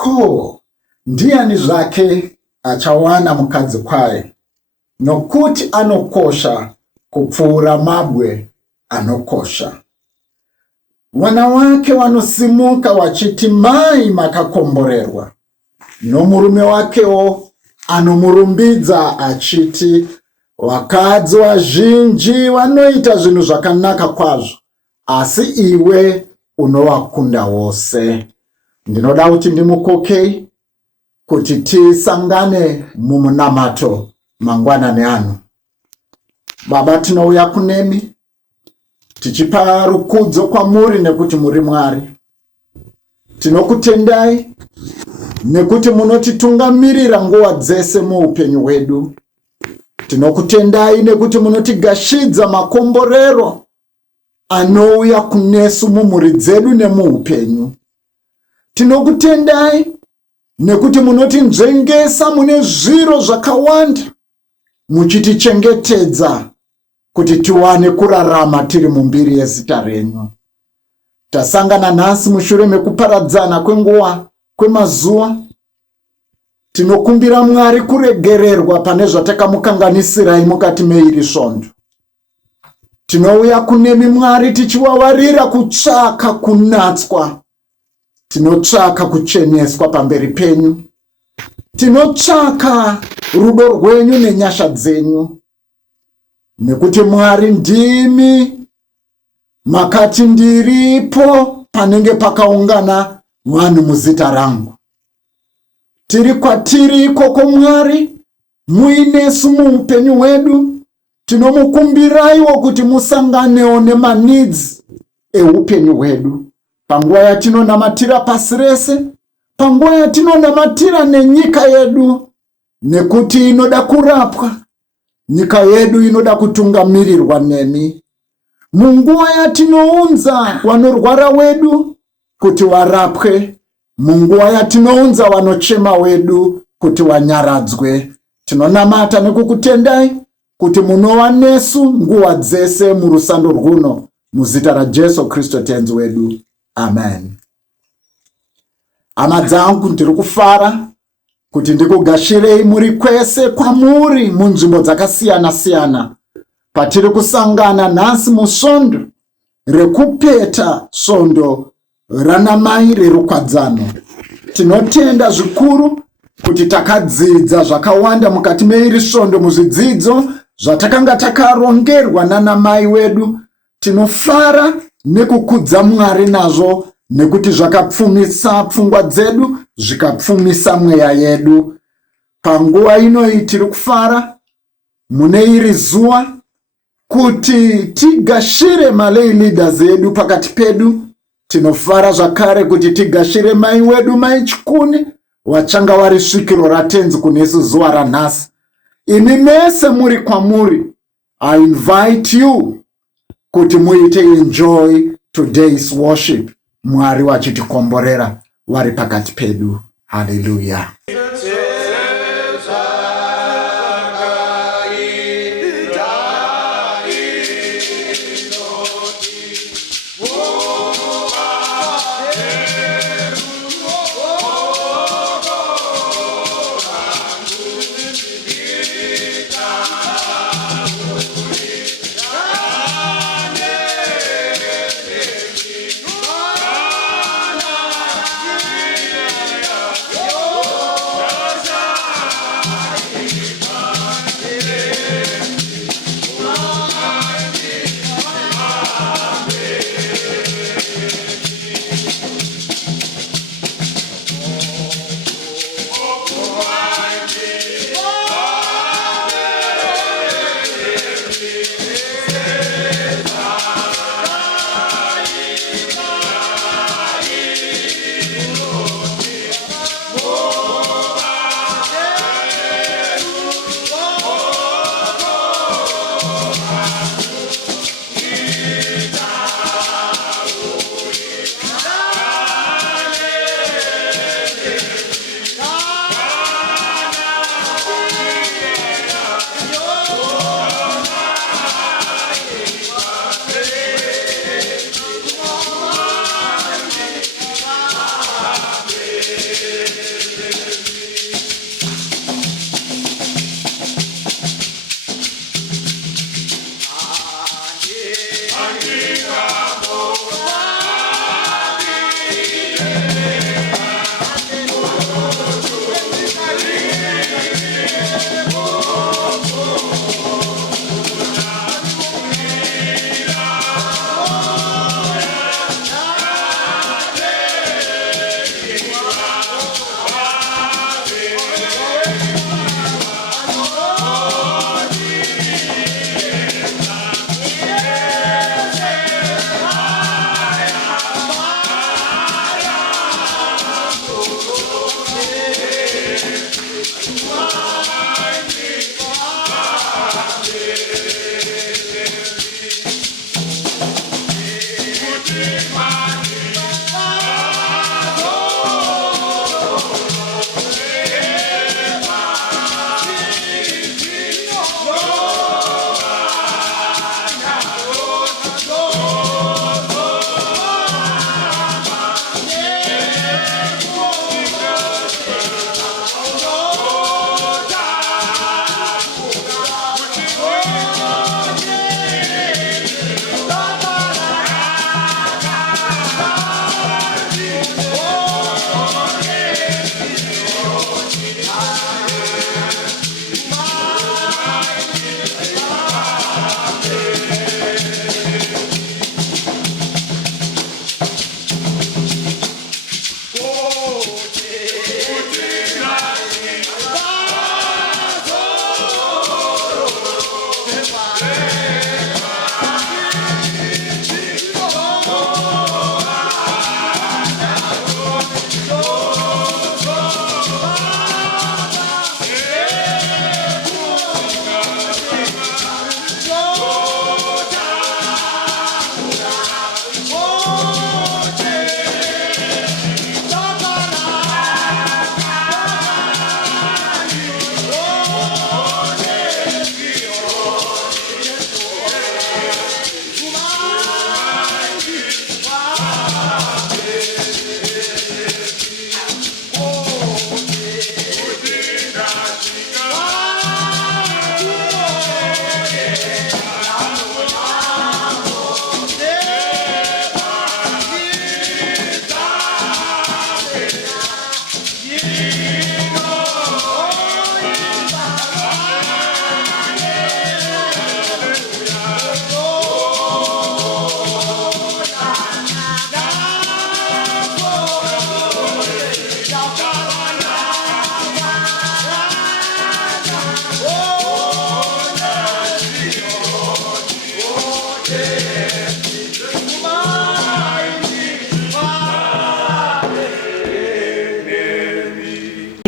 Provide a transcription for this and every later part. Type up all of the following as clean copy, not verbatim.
Ko, ndiani zvake achawana mukadzi kwaye, nokuti anokosha kupfuura mabwe anokosha. Wana wake wanosimuka wachiti mai makakomborerwa, nomurume wakewo anomurumbidza achiti wakadzi wazhinji vanoita zvinhu zvakanaka kwazvo, asi iwe unowakunda wose. Ndinoda kuti ndimukokei kuti tisangane mumunamato mangwanani ano. Baba, tinouya kunemi tichipa rukudzo kwamuri nekuti muri Mwari. Tinokutendai nekuti munotitungamirira nguva dzese muupenyu hwedu. Tinokutendai nekuti munotigashidza makomborero anouya kunesu mumhuri dzedu nemuupenyu. Tinokutendai nekuti munotinzvengesa mune zviro zvakawanda, muchitichengetedza kuti tiwane kurarama tiri mumbiri yezita renyu. Tasangana nhasi mushure mekuparadzana kwenguva kwemazuva. Tinokumbira Mwari kuregererwa pane zvatakamukanganisirai mukati meiri svondo. Tinouya kunemi Mwari tichivavarira kutsvaka kunatswa. Tinotsvaka kucheneswa pamberi penyu. Tinotsvaka rudo rwenyu nenyasha dzenyu. Nekuti Mwari ndimi makati ndiripo panenge pakaungana vanhu muzita rangu. Tiri kwatiri ikoko Mwari, muinesu muupenyu hwedu. Tinomukumbiraiwo kuti musanganewo nemanidzi eupenyu hwedu. Panguva yatinonamatira pasi rese, panguva yatinonamatira nenyika yedu, nekuti inoda kurapwa. Nyika yedu inoda kutungamirirwa nemi. Munguva yatinounza vanorwara wedu kuti varapwe, munguva yatinounza vanochema wedu kuti vanyaradzwe, tinonamata nekukutendai kuti munova nesu nguva dzese murusando rwuno, muzita raJesu Kristu tenzi wedu. Amen. Hama dzangu, ndiri kufara kuti ndikugashirei muri kwese kwamuri munzvimbo dzakasiyana siyana patiri kusangana nhasi musvondo rekupeta svondo ranamai rerukwadzano. Tinotenda zvikuru kuti takadzidza zvakawanda mukati meiri svondo muzvidzidzo zvatakanga takarongerwa nanamai wedu. Tinofara nekukudza Mwari nazvo, nekuti zvakapfumisa pfungwa dzedu, zvikapfumisa mweya yedu. Panguva inoi tiri kufara mune iri zuva kuti tigashire malay leaders edu pakati pedu. Tinofara zvakare kuti tigashire mai wedu Mai Chikuni, wachanga vari svikiro ratenzi kunesu zuva ranhasi. Imi mese muri kwamuri, I invite you kuti muite enjoy today's worship. Mwari wachitikomborera vari pakati pedu. Hallelujah.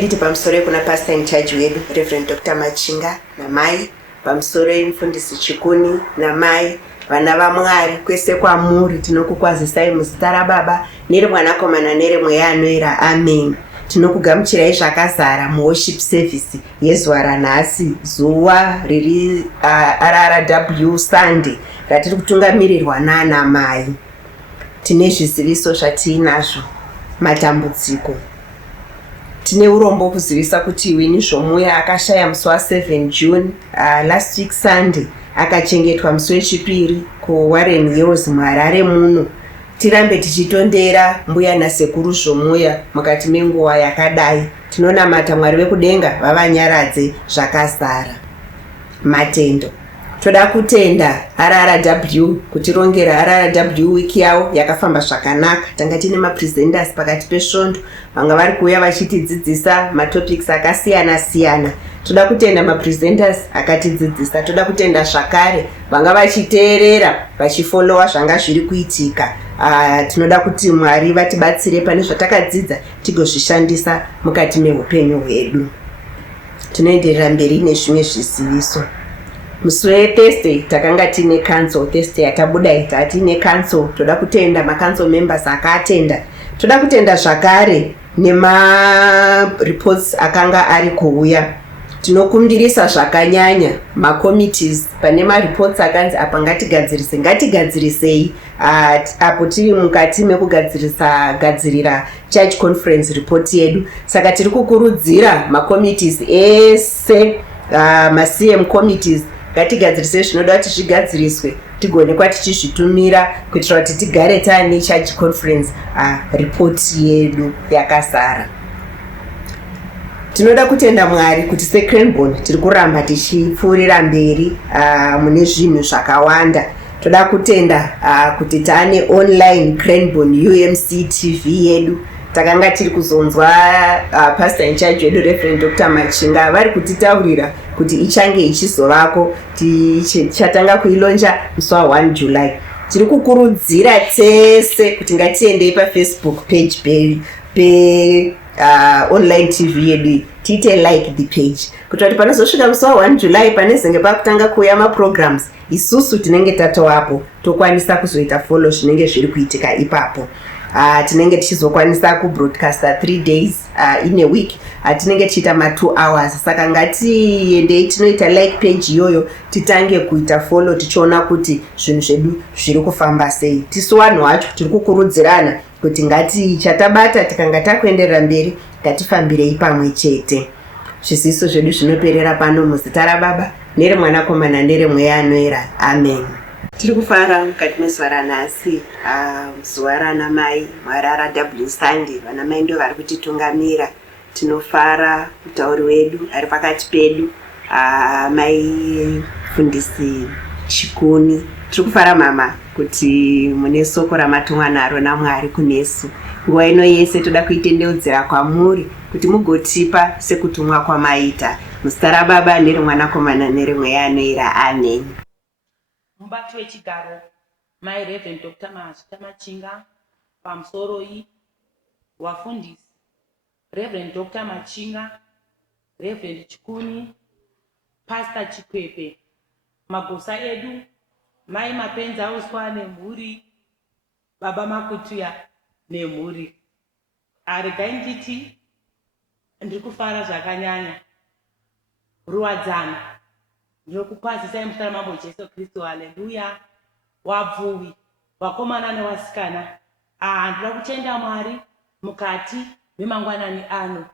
nditi pamusoro kuna pastor in charge wedu Reverend Dr. Machinga namai, pamusoro mufundisi Chikuni namai, vana vaMwari kwese kwamuri tinokukwazisai muzita raBaba nereMwanakomana neremweya anoyera. Amen. Tinokugamuchirai zvakazara muworship service yezuva ranhasi, zuva riri RRW Sunday ratiri kutungamirirwa nana mai. Tine zviziviso zvatiinazvo, matambudziko. Tine urombo kuzivisa kuti Winnie Zvomuya akashaya musi wa7 June last week Sunday, akachengetwa musi wechipiri kuWarren Hills muHarare muno. Tirambe tichitondera mbuya nasekuru Zvomuya mukati menguva yakadai. Tinonamata Mwari wekudenga vavanyaradze zvakazara. Matendo. Toda kutenda RRW kutirongera RRW wiki yavo yakafamba zvakanaka. Tanga tine mapresenters pakati pesvondo vanga vari kuuya vachitidzidzisa matopics akasiyana siyana. Toda kutenda mapresenters akatidzidzisa. Toda kutenda zvakare vanga vachiteerera vachifollowa zvanga zviri kuitika. Tinoda kuti Mwari vatibatsire pane zvatakadzidza tigozvishandisa mukati meupenyu hwedu. Tinoenderera mberi nezvimwe zviziviso. Musi weThursday takanga tine council. Thursday yatabuda ita tine council. Toda kutenda ma-council members akaatenda. Toda kutenda zvakare nema-reports akanga ari kuuya. Tinokumbirisa zvakanyanya ma-committees pane ma-reports akanzi apa ngatigadzirisei apo tiri mukati mekugadzirira church conference report yedu. Saka tiri kukurudzira ma-committees ese, ma-CM committees, ngatigadzirise zvinoda kuti zvigadziriswe tigonekwa tichizvitumira kuitira kuti tigare taane church conference report yedu yakazara. Tinoda kutenda Mwari kuti seCranborne tiri kuramba tichipfuurira mberi mune zvinhu zvakawanda. Toda kutenda kuti taane online Cranborne UMC TV yedu. Takanga tiri kuzonzwa pastor in charge wedu Reverend Dr. Machinga vari kutitaurira kuti ichange ichizovako. Tichatanga kuilonja musi wa1 July. Tiri kukurudzira tsese kuti ngatiendei paFacebook page pe online TV yedu, tiite like the page kuti kuti panozosvika musi wa1 July panezenge pakutanga kuuya maprograms, isusu tinenge tatowapo tokwanisa kuzoita follow zvinenge zviri kuitika ipapo. Tinenge tichizokwanisa kubroadcasta 3 days in a week. Tinenge tichita ma2 hours. Saka ngatiendei tinoita like page iyoyo, titange kuita follow tichiona kuti zvinhu zvedu zviri kufamba sei. Tisu vanhu vacho tiri kukurudzirana kuti ngati chatabata tikanga takuenderera mberi ngatifambirei pamwe chete. Zviziso zvedu zvinoperera pano muzita raBaba nereMwanakomana neremweya anoyera. Amen. Tiri kufara mukati mezuva ranhasi, zuva ranamai RRW Sunday. Vanamai ndio vari kutitungamira. Tinofara mutauri wedu ari pakati pedu, mai fundisi Chikuni. Tiri kufara mama kuti mune soko ramatumwa naro naMwari kunesu. Nguva ino yese toda kuitendeudzera kwamuri kuti mugotipa sekutumwa kwamaita. Muzita raBaba nereMwanakomana neremweya anoyera. Amen. Mubati wechigaro mai Reverend Dr. Machinga, pamusoro wafundisi Reverend Dr. Machinga, Reverend Chikuni, Pastor Chikwepe, magosa edu mai Mapenza Uswa nemhuri, baba Makutuya nemhuri. Regai nditi ndiri kufara zvakanyanya. Ruwadzana ndinokukwazisai muzita raMambo Jesu Kristu. Haleluya. Wabvuwi, vakomana nevasikana, ndinoda kutenda Mwari mukati memangwanani ano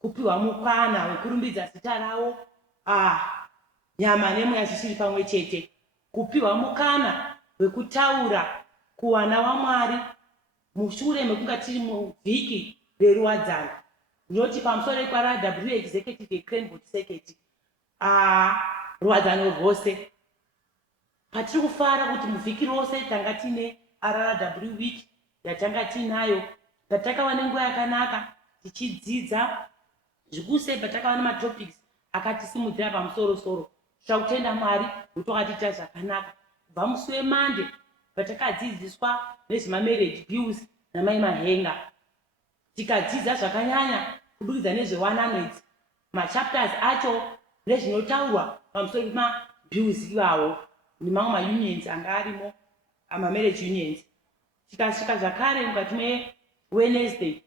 kupiwa mukana wekurumbidza zita rawo, nyama nemweya zvichiri pamwe chete, kupiwa mukana wekutaura kuwana waMwari mushure mekunga tiri muvhiki reruwadzana. Ndinoti pamusoro paRRW Executive yeCranborne Circuit, ruwadzano rwose patiri kufara kuti muvhiki rose tanga tine RRW week yatanga tinayo, patakava nenguva yakanaka tichidzidza zvikuse, patakava nematopics akatisimudzira pamusoro-soro. Zvakutenda Mwari kuti wakatiita zvakanaka. Kubva musi weMande patakadzidziswa nezvemamarriage bills namai Mahenga, tikadzidza zvakanyanya kubudikidza nezve100 machapters acho nezvinotaurwa pamusoro pemabhiuzi iwawo nemamwe maunions anga arimo, amamarriage unions. Tikasvika zvakare mukati meWednesday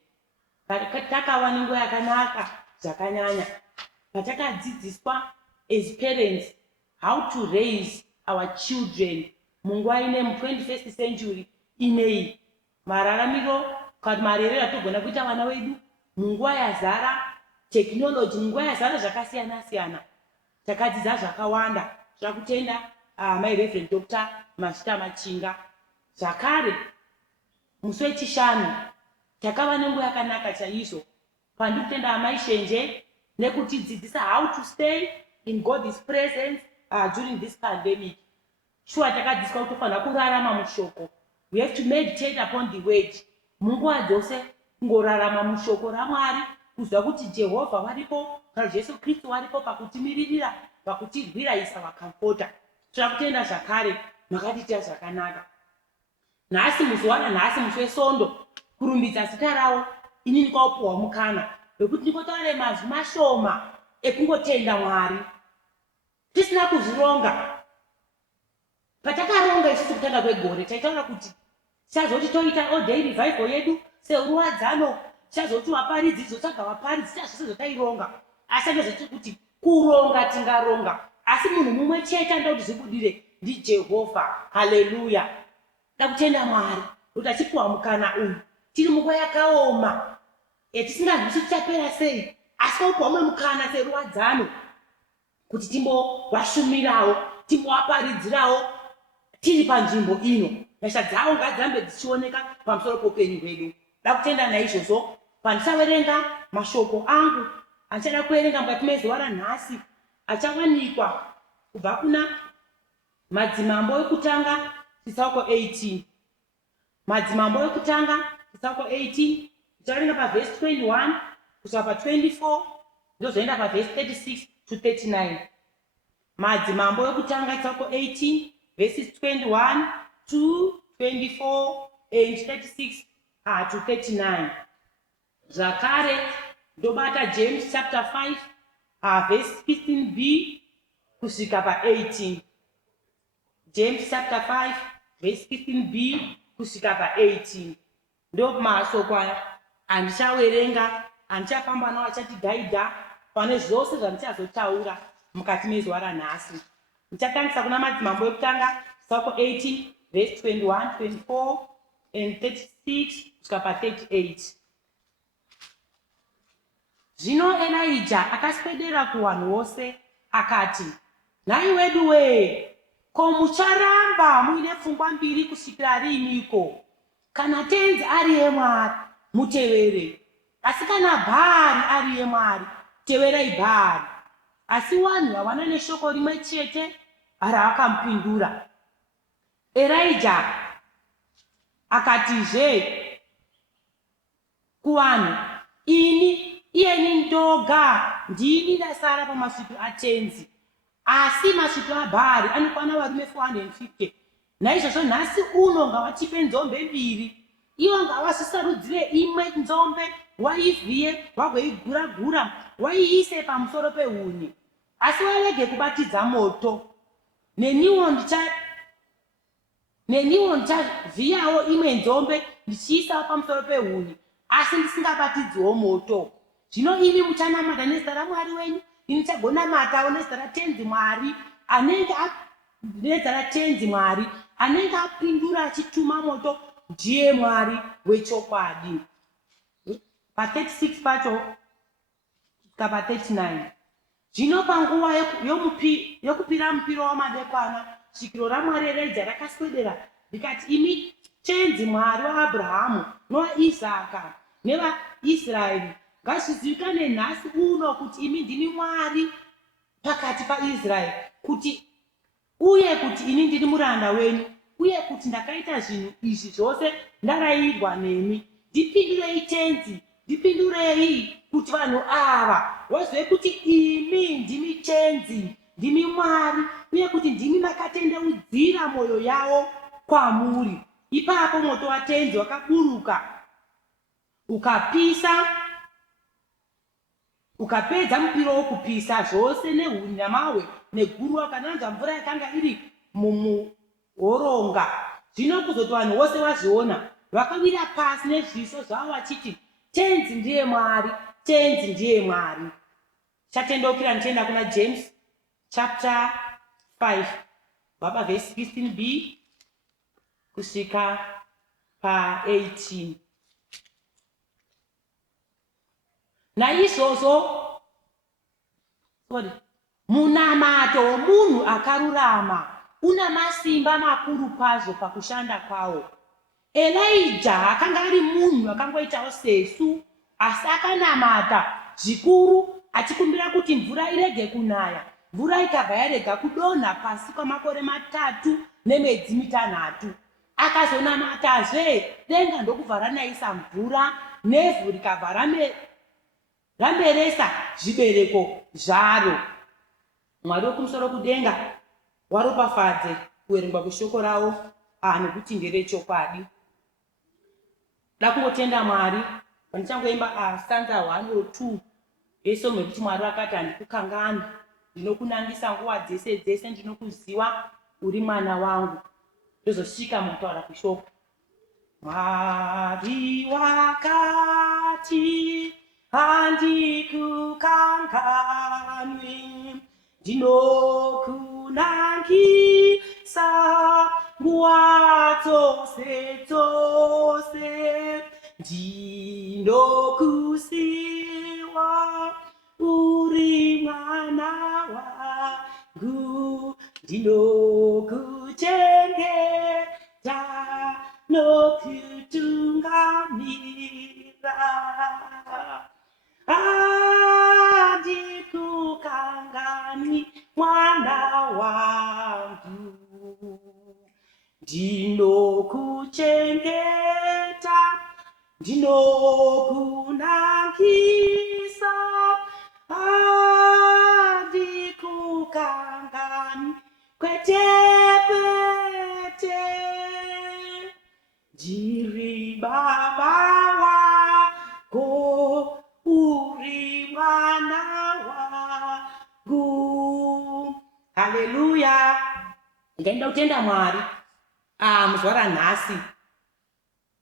takava nenguva yakanaka zvakanyanya patakadzidziswa as parents how to raise our children munguva ine mu21st century ineyi, mararamiro kana marerero atogona kuita vana vedu munguva yazara technology, munguva yazara zvakasiyana siyana. Takadzidza zvakawanda. Zvakutenda my reverend Dr. Mashita Machinga. Zvakare musi wechishanu takava nenguva yakanaka chaizvo pandikutenda amai Shenje nekutidzidzisa how to stay in God's presence during this pandemic. Sure, takadzidziswa kuti tofanira kurarama mushoko. We have to meditate upon the word. Munguva dzose kungorarama mushoko raMwari, kuziva kuti Jehovha varipo, Jesu Kristu varipo pakutimiririra, pakutirwira isa vakamfota. Zvakutenda zvakare makatiita zvakanaka. Nhasi muzuwana nhasi musi weSondo kurumbidza zita rawo inini kwapuwa mukana wekuti ndingotaure mazwi mashoma ekungotenda Mwari tisina kuzvironga. Patakaronga isusu kutanga kwegore taitaura kuti tichazoti toita all day revival yedu seuruwadzano, tichazoti vaparidzi zotsvaga vaparidzi, tichazvose zvataironga. Asi andozoti kuti kuronga tingaronga, asi munhu mumwe chete anoda kuti zvibudire ndiJehovha. Haleluya. Takutenda Mwari kuti achipuwa mukana uyu tiri munguva yakaoma tisingazvisi tichapera sei, asi waupuwa mumwe mukana seruwadzano kuti timbovashumirawo, timbovaparidzirawo tiri panzvimbo ino. Nyasha dzavo ngadzirambe dzichioneka pamusoro poupenyu hwedu. Ndakutenda naizvozvo pandichaverenga mashoko angu andichada kuverenga mukati mezuva ranhasi achawanikwa kubva kuna Madzimambo ekutanga chitsauko 18. Madzimambo ekutanga chitsauko 18 tichaverenga pavhesi 21 kusvika pa24 ndozoenda pavhesi 36 to 39. Madzimambo ekutanga chitsauko 18 verses 21 to 24 and 36 to 39. Zvakare ndobata James chapter 5 verse 15b kusvika pa18. James chapter 5 verse 15b kusvika pa18 ndo masoko andichawerenga, andichafamba nawo achatigaidha pane zvose zvandichazotaura mukati mezuva ranhasi. Ndichatangisa kuna Madzimambo ekutanga chitsauko 18 verse 21, 24 and 36 kusvika pa38. Zvino Elijah akaswedera kuvanhu vose akati, nhai wedu we, ko mucharamba muine pfungwa mbiri kusvikira riiniko? Kana tenzi ari yeMwari mutevere, asi kana Bhaari ari yeMwari teverai Bhaari. Asi vanhu havana neshoko rimwe chete raakampindura. Elijah akatizve kuvanhu, iyeni ndoga ndini ndasara pamasvito atenzi, asi masvito aBhaari anokwana varume 450. Naizvozvo nhasi uno ngavatipe nzombe mbiri, ivo ngavasisarudzire imwe nzombe, waivhiye wagoigura-gura waiise pamusoro pehuni, asi varege kubatidza moto. Neniwo ndichavhiyawo imwe nzombe ndichiisawo pamusoro pehuni, asi ndisingabatidziwo moto. Zvino imi muchanamata nezita raMwari wenyu, ini ndichagonamatawo nezita ratenzi Mwari anenge apindura achituma moto, ndiye Mwari wechokwadi. Pa36 pacho kusvika pa39. Zvino panguva yokupira mupiro wamadekwana, svikiro raMwari Elijah rakaswedera rikati, imi tenzi Mwari waAbhurahama nowaIsaka nevaIsraeri, ngazvizivikane nhasi uno kuti imi ndini Mwari pakati paIsraeri, uye kuti ini ndiri muranda wenyu, uye kuti ndakaita zvinhu izvi zvose ndarayirwa nemi. Ndipindurei tenzi, ndipindurei kuti vanhu ava vazive kuti imi ndimi tenzi, ndimi Mwari, uye kuti ndimi makatendeudzira mwoyo yavo kwamuri. Ipapo moto watenzi wakaburuka ukapisa ukapedza mupiro wokupisa zvose nehuni namawe neguruva kananzva mvura yakanga iri mumuhoronga. Zvino kuzoti vanhu vose vazviona vakawira pasi nezviso zvavo vachiti, tenzi ndiye Mwari, tenzi ndiye Mwari. Chatendeukira ndichienda kuna James chapter 5 baba verse 16b kusvika pa18. Naizvozvo munamato womunhu akarurama una masimba makuru kwazvo pakushanda kwawo. Elijah akanga ari munhu akangoitawo sesu, asi akanamata zvikuru achikumbira kuti mvura irege kunaya. Mvura ikabva yarega kudonha pasi kwamakore 3 nemwedzi 6. Akazonamatazve denga ndokubva ranayisa mvura, nevhu rikabva rameresa zvibereko zvaro. Mwari wekumusoro kudenga waropafadze kuverengwa kweshoko rawo nekuti nderechokwadi. Da kungotenda Mwari pandichangoimba stanza 1 or 2 yesomo yekuti Mwari akati handikukangani, ndinokunangisa nguva dzese dzese, ndinokuziva uri mwana wangu. Ndozosvika mukutaura kweshoko. Mwari wakati handikukanganwi, ndinokunangisa nguva dzose dzose, ndinokuziva uri mwana wangu, ndinokuchengeta nokutungamira. Handikukangani mwana wangu, ndinokuchengeta, ndinokunangisa. Handikukangani kwete kwete, ndiri baba wako, uri mwana wangu. Haleluya. Ndaenda kutenda Mwari muzuva ranhasi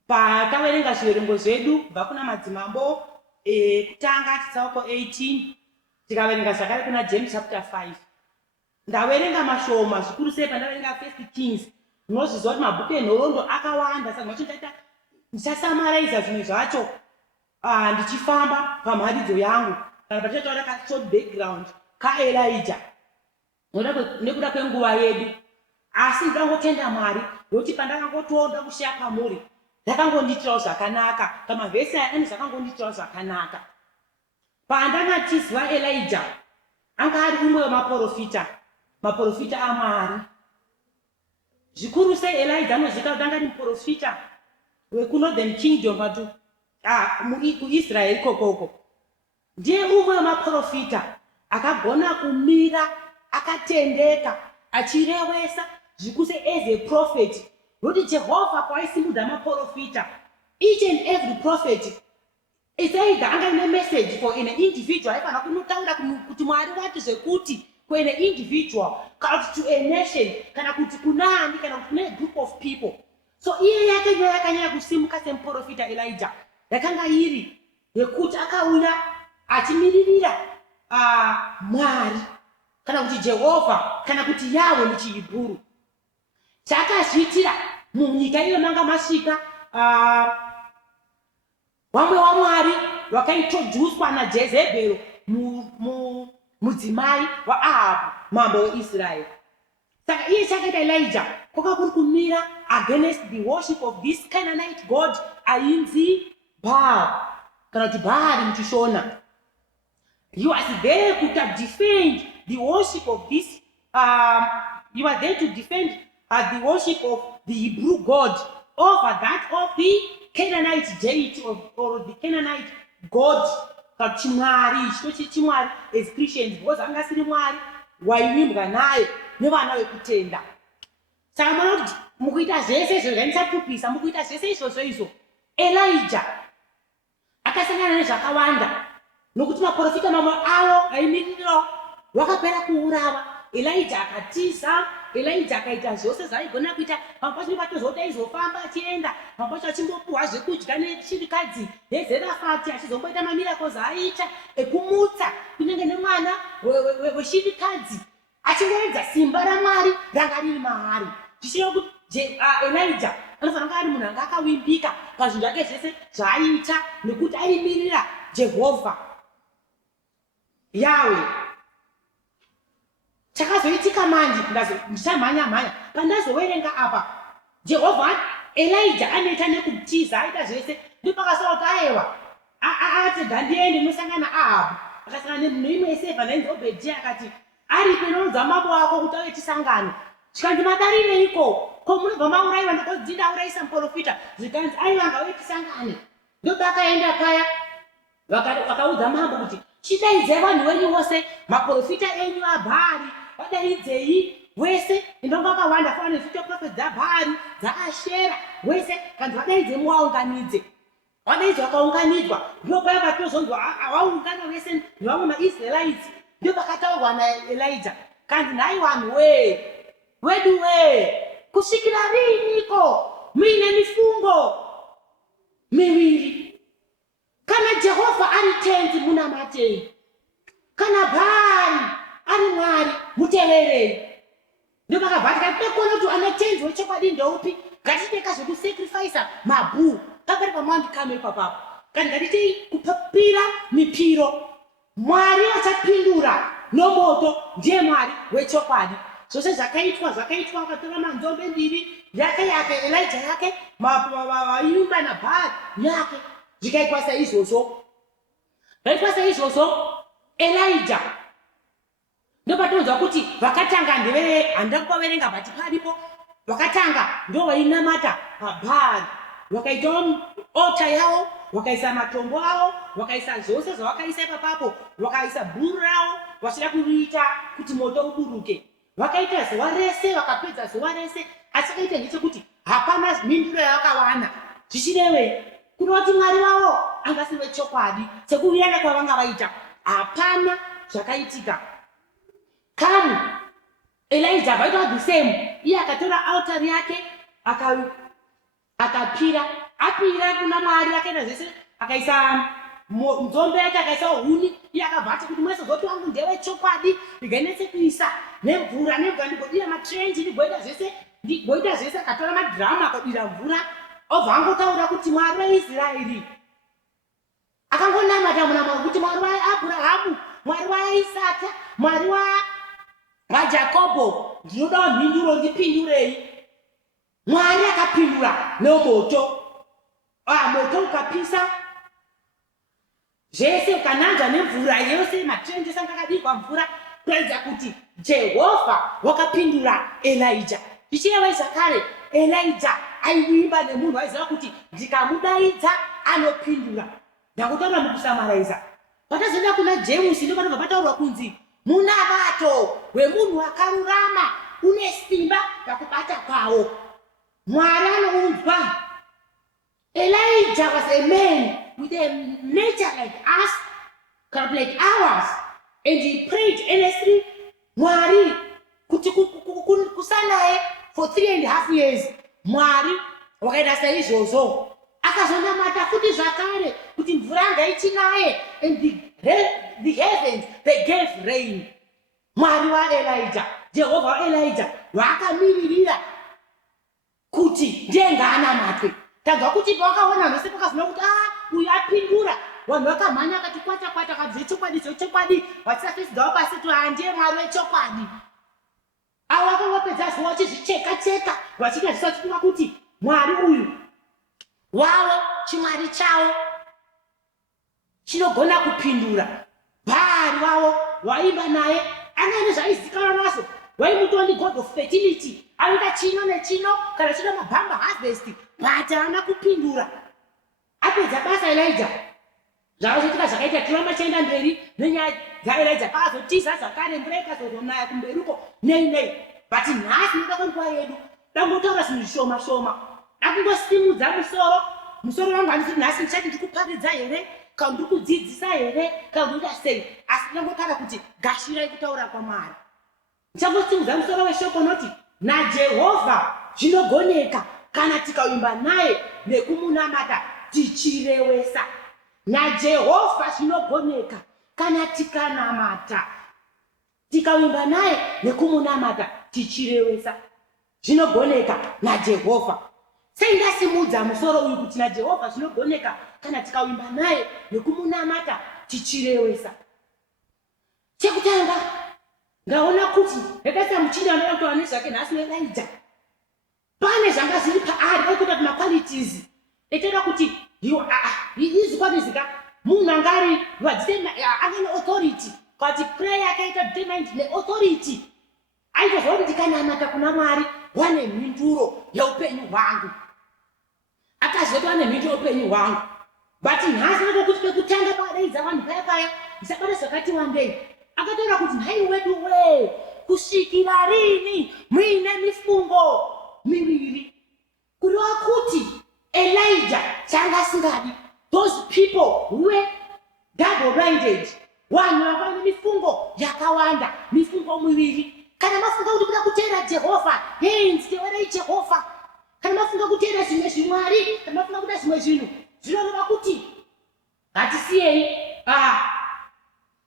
pataverenga zviverengo zvedu kubva kuna madzimambo kutanga chitsauko 18 tikaverenga zvakare kuna James chapter 5. Ndaverenga mashoma zvikuru sei pandaverenga First Kings. Munozviziva kuti mabhuku enhoroondo akawanda, saka ndichasamaraiza zvimwe zvacho ndichifamba pamharidzo yangu kana patichataura kashort background kaElijah nekuda kwenguva yedu. Asi ndangotenda Mwari nokuti pandakangotoda kushiya kwamuri ndakangondiitirawo zvakanaka. Pamavhesi aya ane zvakangondiitirawo zvakanaka. Pandangatiziva Elijah anga ari umwe wemaprofita, maprofita aMwari. Zvikuru sei Elijah anozivikanwa kuti anga ari muprofita wekuNorthern Kingdom kuIsraeri kokoko. Ndiye umwe wemaprofita akagona kumira akatendeka achirewesa zvikuse as a prophet. Nokuti Jehovha pawaisimudza maprofita, each and every prophet is either anga ine message for an individual, aifana kunotaura kuti Mwari wati zvekuti kune individual kana to a nation kana kuti kunani kana kuti kune group of people. So iye yakanyanya kusimuka semuprofita Elijah yakanga iri yekuti akauya achimiririra Mwari kana kuti Jehovha kana kuti Yahweh muchiHebrew. Chakazviitira munyika iyo manga masvika vamwe vaMwari vakaintroducedwa naJezebhero mudzimai waAhabhu mambo weIsraeri. Saka iye chakaita Elijah kwakuri kumira against the worship of this Canaanite god ainzi Baal kana kuti Baali muchishona. He was there to defend the worship of this he was there to defend the worship of the Hebrew god over that of the Canaanite deity or the Canaanite god. Chimwari chimwari as Christians because anga siri Mwari waivimbwa naye nevana vekutenda. Saka mwana kuti mukuita zvese izvo zvanisapupisa, mukuita zvese izvozvo izvo Elijah akasangana nezvakawanda nokuti maprofita mamwe avo aimirirawo wakapera kuurawa. Elijah akatiza, Elijah akaita zvose zvaigona kuita. Pamwe pacho nepatozoti aizofamba achienda, pamwe pacho achimbopuhwa zvekudya nechirikadzi yeZerafati, achizomboita mamiracles aaita ekumutsa kunyange nemwana wechirikadzi, achingoedza simba raMwari ranga riri maari. Tichireva kuti Elijah anofanira kunge ari munhu anga akavimbika pazvinhu zvake zvese zvaaita nekuti aimirira Jehovha Yahweh. Chakazoitika manje ndichamhanya pandazoverenga apa Jehovha Elijah anoita nekutiza aita zvese ndopakasaura kuti aiwa ati gandiende ndinosangana Ahabhu. Akasangana nemunhu imwe esevha nainzi Obhedhia akati ari penoudza mambo wako kuti auye tisangane. Zvikanzi madarireiko ko munobva maurayiwa ndokuti ndaurayisa muprofita. Zvikanzi aiwa ngauye tisangane. Ndopakaenda paya vakaudza mambo kuti chidaidzai vanhu venyu vose, maprofita enyu aBhaari vadaidzei wese, indonga vakawanda 450 prophets dzaBhaari dzaAshera wese, kanzi vadaidze muvaunganidze. Vadaidze vakaunganidzwa, ndipo paya patozonzwa vaungana vese nevamwe maIsraelites, ndipo vakataurwa naElijah. Kanzi nhai vanhu wedu kusvikira riniko muine mifungo miviri? Kana Jehovha ari tenzi munamatei, kana Bhaari ari Mwari muteverei. Ndipo vakabva tikaona kuti ana tenzi wechokwadi ndoupi, ngatiteka zvekusacrifica mabhuu papari pamwandi kamwe ipapapo, kana ngatitei kupira mipiro. Mwari achapindura nomoto, ndiye Mwari wechokwadi. Zvose zvakaitwa vakatora manzombe mbiri yake Elijah yake vaimba naBhaari yake zvikaitwa saizvozvo. Vaitwa saizvozvo Elijah ndopatonzwa kuti vakatanga handida kupaverenga bhati paripo, vakatanga ndo vainamata paBhaari, vakaitawo ota yavo, vakaisa matombo avo, vakaisa zvose zvavakaisa ipapapo, vakaisa bhuru ravo vachida kuriita kuti moto uburuke. Vakaita zuva rese, vakapedza zuva rese, asi akaita ndechekuti hapana mhinduro yavakawana. Zvichirevei kuti vati Mwari wavo angasive chokwadi sekuvirana kwavanga vaita, hapana zvakaitika. Kamu Elijah vaita the same, iye akatora altari yake akapira kuna Mwari, akaenda zvese akaisa nzombe yake, akaisa huni, iye akabva ati kuti mwese zoti wangu ndewechokwadi, ndigainetse kuisa nemvura ndigodira matrenji, ndigoita zvese, akatora madhiramu akadira mvura, obva angotaura kuti Mwari waIsraeri akangonamata munamwari kuti Mwari waAbhurahamu, Mwari waIsaka, Mwari waJakobho, ndinoda mhinduro ndipindurei. Mwari akapindura nemoto, moto ukapisa zvese, ukananzva nemvura yose, matrenji ese anga akadikwa mvura, kuratidza kuti Jehovha wakapindura Elijah. Zvichireva zvakare Elijah aiimba nemunhu aiziva kuti ndikamudaidza anopindura. Ndakutaura mukusamaraiza, patazoenda kuna James ndipo panobva pataurwa kunzi munabato wemunhu akarurama une simba pakubata kwawo, Mwari anounzwa. Elijah was a man with a nature like us, like ours, and he prayed earnestly Mwari kuti kusanaye for 3.5 years. Mwari wakaita saizvozvo, akazonamata futi zvakare kuti mvura ngaitinaye, and the heavens they gave rain. Mwari waElijah, Jehovha waElijah vaakamiririra kuti ndiye ngaanamatwe. Tanzwa kuti pavakaona nhose pakazona kuti uyu apindura, vanhu vakamhanya akati kwata akabve chokwadi vatisafesidzawo pasi kuti ndiye Mwari wechokwadi. Avo vakangopedza zuva vachizvicheka vachiita zvisachituma kuti Mwari uyu wavo chimwari chavo chinogona kupindura. Bhaari wavo waimba naye anga ine zvaizikanwa nazvo, vaimutoni god of fertility, anoita chino nechino, kana chida mabhamba harvest, but haana kupindura. Apedza basa Elijah, zvakazoitika zvakaita kuramba chienda mberi nenyaya dzaElijah, pakazotiza zvakare mvura ikazozonaya kumberiko nei. But nhasi noda kwenguva yedu dangotaura zvinhu zvishoma, dakungosimudza musoro wangu handisi nhasi ndichati ndikuparidza here kana ndiri kudzidzisa here kana kuita sei, asi ndangotara kuti gashirai kutaura kwaMwari. Ndichangosimudzira musoro weshoko noti naJehovha zvinogoneka kana tikavimba naye nekumunamata tichirewesa. naJehovha zvinogoneka kana tikanamata, tikavimba naye nekumunamata tichirewesa. Zvinogoneka naJehovha. Sei ndasimudza musoro uyu kuti naJehovha zvinogoneka kana tikavimba naye nekumunamata tichirewesa. Chekutanga ndaona kuti ndakaisa muchinda anotaura nezvake nhasi neElijah. Pane zvanga zviri paari okuti maqualities etoda kuti izikwanizika munhu angari angane authority kuti prayer yakaita determined neauthority. Aitozva kuti ndikanamata kuna Mwari wane mhinduro yeupenyu hwangu, akazoti wane mhinduro yeupenyu hwangu. But nhasi ndoda kuti pekutanga padaidza vanhu paya ndisabata zvakati wandei, akataura kuti nhai wedu we kusvikira rini muine mifungo miviri, kureva kuti Elijah changa asingadi those people who were double-minded, vanhu vanga vane mifungo yakawanda, mifungo miviri. Kana mafunga kuti kuda kuteera Jehovha, nditeerei Jehovha. Kana mafunga kuteera zvimwe zvimwari, kana mafunga kuda zvimwe zvinhu, zvinoreva kuti ngatisiyei,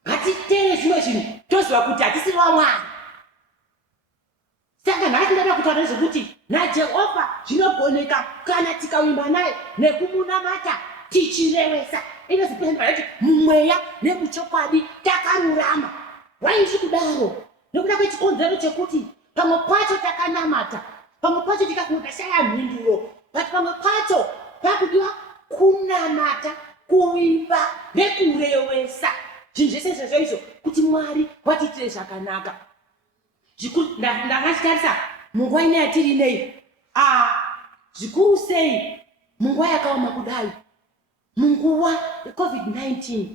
ngatiteere zvimwe zvinhu toziva kuti hatisiri vaMwari. Saka nhasi ndada kutaura nezvekuti naJehovha zvinogoneka kana tikavimba naye nekumunamata tichirewesa. Inozipemba kuti mumweya nemuchokwadi takarurama. Wai ndiri kudaro nokuda kwechikonzero chekuti pamwe pacho takanamata, pamwe pacho tikashaya mhinduro, but pamwe pacho pakudiwa kunamata, kuvimba nekurewesa. Zvinhu zvese izvo kuti Mwari watiitire zvakanaka. Ndakatarisa munguva ino yatiri ineyi, zvikuru sei munguva yakaoma kudai, munguva yeCovid-19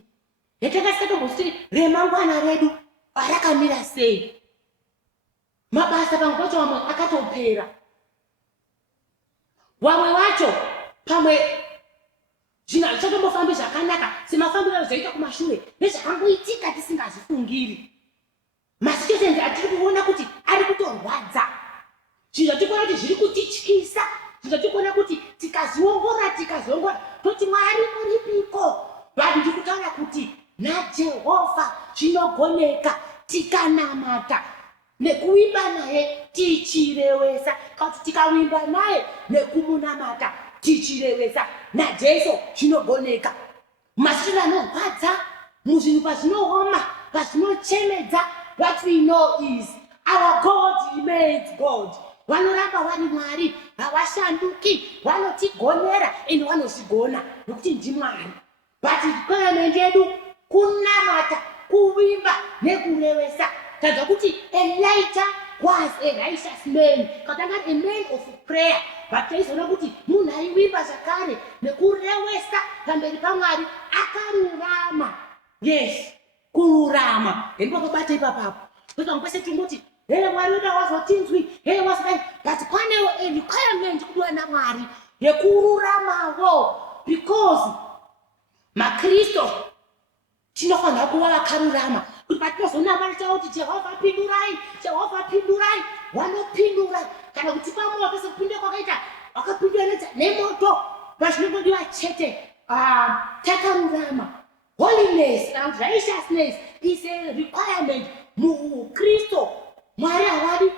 yatakasikatombosti remangwana redu rakamira sei. Mabasa pamwe pacho vamwe akatopera, vamwe vacho pamwe zvinhu hazvichatombofambi zvakanaka semafambiro azvoita kumashure nezvakangoitika tisingazvifungiri. Masitudenzi atiri kuona kuti ari kutorwadza, zvinhu zvatiri kuona kuti zviri kutityisa, zvinhu zvatiri kuona kuti tikazviongora toti Mwari muripiko. Vanhu ndiri kutaura kuti naJehovha zvinogoneka tikanamata nekuvimba naye tichirewesa. Kuti tikavimba naye nekumunamata tichirewesa, naJesu zvinogoneka. Masituri anorwadza, muzvinhu pazvinooma, pazvinochemedza, what we know is our God remains God. Vanoramba vari Mwari, havashanduki, vanotigonera ende vanozvigona nokuti ndiMwari. But requirement yedu kunamata, kuvimba nekurewesa. Tadza kuti Elijah was a righteous man, katanga a man of prayer. But taizoona kuti munhu aivimba zvakare nekurewesa pamberi paMwari, akarurama. Yes, kururama. Ndipo pakabata ipapapo. Pamwe pese tingoti Mwari wedu hawazotinzwi, wasidai. But panewo a requirement kudiwa naMwari yekururamawo, because maKristo tinofanira kuva vakarurama. Kuti patinozonamata taura kuti Jehovha pindurai, Jehovha pindurai, vanopindura. Kana kuti pamwe pese kupinda kwakaita vakapindura nemoto, pazvinongodiwa chete takarurama. Holiness and righteousness is a requirement muKristo. Mwari havadi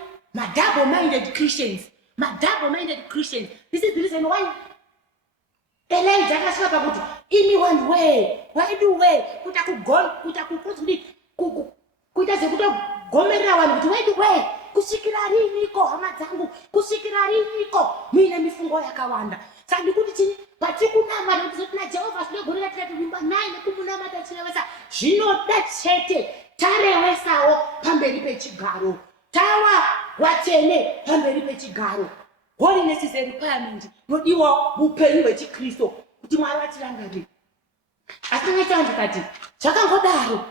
double-minded Christians. Double-minded Christians. This is the reason why Elijah akasvika pakuti imi one way, why do way, kuita zvekutogomerera vanhu kuti why do way, kusvikira riniko hama dzangu, kusvikira riniko muine mifungo yakawanda. Saka ndikuti chini patiri kunamata kuti naJehovha zvinogoneka tikati vimba naye nekumunamata tichirewesa, zvinoda chete tarewesawo pamberi pechigaro, tawa vatsvene pamberi pechigaro. Holiness is a requirement nodiwa muupenyu hwechiKristo kuti Mwari vatirangarire. Asi tinoita ndikati zvakangodaro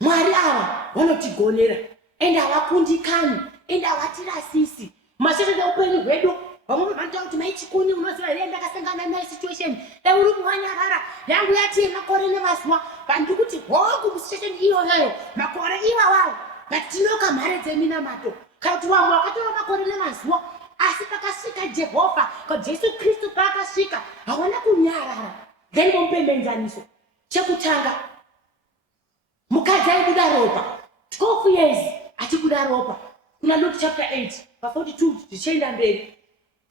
Mwari ava vanotigonera ende havakundikani ende havatirasisi. Mashure eupenyu hwedu vamwe vanotaura kuti maichikuni unoziva here ndakasangana naye situation dai uri kumwanyarara yangu yati makore nemazuva vandiri kuti hoku musituation iyoyoyo makore iwawawo but tinoka mhare dzeminamato kana kuti vamwe vakatora makore nemazuva asi pakasvika Jehovha kaJesu Kristu paakasvika hawana kunyarara. Then mupembenzaniso chekutanga mukadzi aibuda ropa 12 years achibuda ropa kuna Luke chapter 8 pa42 zvichienda mberi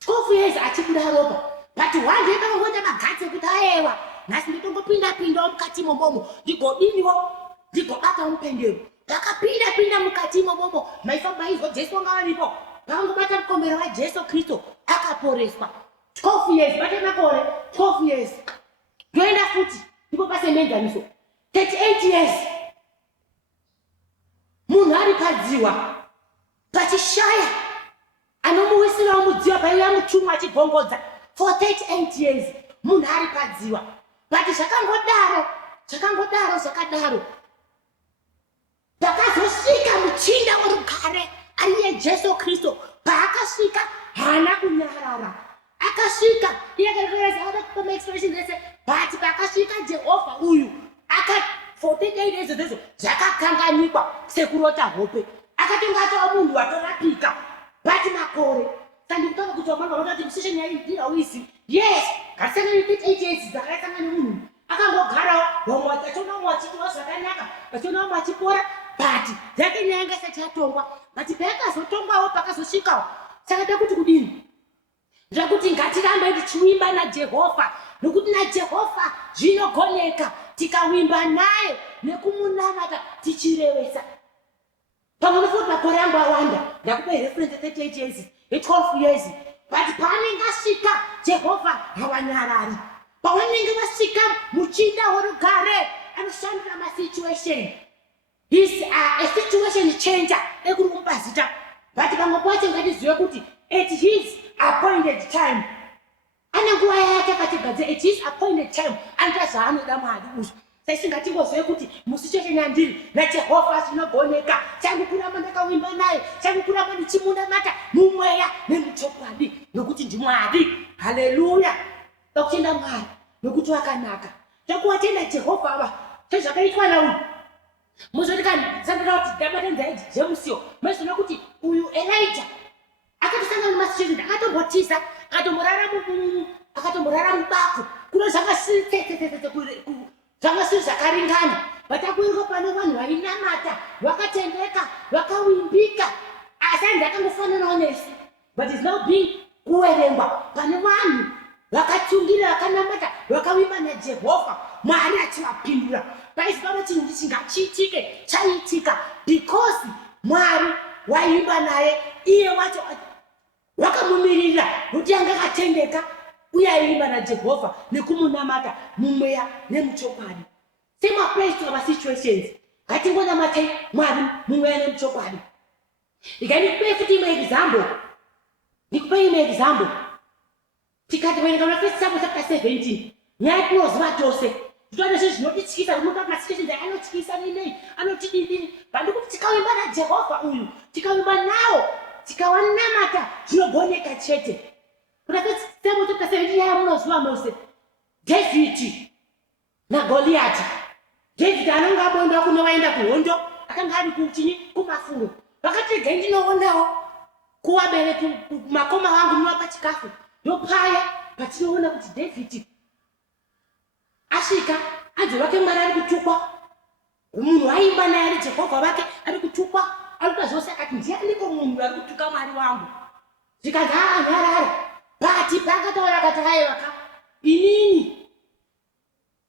12 years achibuda ropa but one day pakangoita magadzi kuti ayewa nhasi nditongopinda mukati momomo ndigodiniwo ndigobata mupendero ndakapinda mukati momomo maifamba izvo Jesu wanga varipo vakangobata mukombero waJesu Kristu akaporeswa 12 years bata makore 12 years ndoenda futi ndipo pasemenzaniso 38 years munhu ari padziwa pachishaya anomuwisirawo mudziwa paiva mutumwa achibvongodza for 38 years munhu ari padziwa but zvakadaro pakazosvika muchinda worugare ariye Jesu Kristu paakasvika haana kunyarara akasvika but pakasvika Jehovha uyu aka 48 days izvo zvakakanganikwa sekurota hope akatonga atova munhu watorapika but makore sandikutanga kuti vamwe vanoti kuti mustation yaidirawizi yes garisangani 38 years dzakaisangana nemunhu akangogarawo vamwe achiona vamwe vachitiwa zvakanaka vachiona vamwe vachipora but yake nyaya yanga isati yatongwa but payakazotongwawo pakazosvikawo saka da kuti kudini ndakuti ngatirambe tichiwimba naJehovha nokuti naJehovha zvinogoneka tikawimba naye nekumunamata tichirevesa pamwe nofuti makore angu awanda ndakupa reference 38 years 12 years but paanenge asvika Jehovha hawanyarari pavanenge vasvika muchinda worugare anoshandura masituation is a situation changer ekuri kumupazita but pamwe pacho ngatizive kuti at his appointed time ane nguva yake akatigadzira at his appointed time anoita zvaanoda Mwari uzvo saisingatingozive kuti musituation yandiri naJehovha zvinogoneka changu kuramba ndakawimba naye changu kuramba ndichimunamata mumweya nemuchokwadi nokuti ndiMwari. Haleluya, takutenda Mwari nokuti wakanaka takuwatenda Jehovha ava sezvakaitwa nauyu muzoti kandisandira kuti ndabatanzaiji jemusiyo maizona kuti uyu Elijah akatosangana nemasituation akatombotiza akatomborara mubafu kuno zvangasiri zvakaringana vatakuirwa pane vanhu vainamata vakatendeka vakawimbika asi hanzi akangofananawo nesu but is now being kuwerengwa pane vanhu vakatsungirira vakanamata vakawimba naJehovha Mwari achivapindura paisi pano chinhu chingachiitike chaitika because Mwari waimba naye iye wacho wakamumirira kuti anga akatendeka uye aimba naJehovha nekumunamata mumweya nemuchokwadi. Semapraise to our situations ngatingonamatei Mwari mumweya nemuchokwadi. Ndikupe futi imwe example tikati kuerenga muna 1 Samuel chapter 17 nyaya tinoziva tose titoona zvinhu zvinotityisa rinoka masituations anotyisa nei anotidini bandikuti tikawimba naJehovha uyu tikawimba nawo tikawanamata zvinogoneka chete. Kuna 1 Samuel chapter 17 nyaya munoziva mose David naGoliath. David anenge abonda kuno vaenda kuhondo akanga ari kuchinyi kumafuro vakati regai ndinoonawo kuvabereki makoma vangu ndinowapa chikafu ndopaya patinoona kuti David asvika anzi vake Mwari ari kutukwa munhu aimba naye ari Jehovha vake ari kutukwa ari kuita zvose akati ndianiko munhu ari kutuka Mwari wangu zvikanzi anyarara but paakataura akati aivaka inini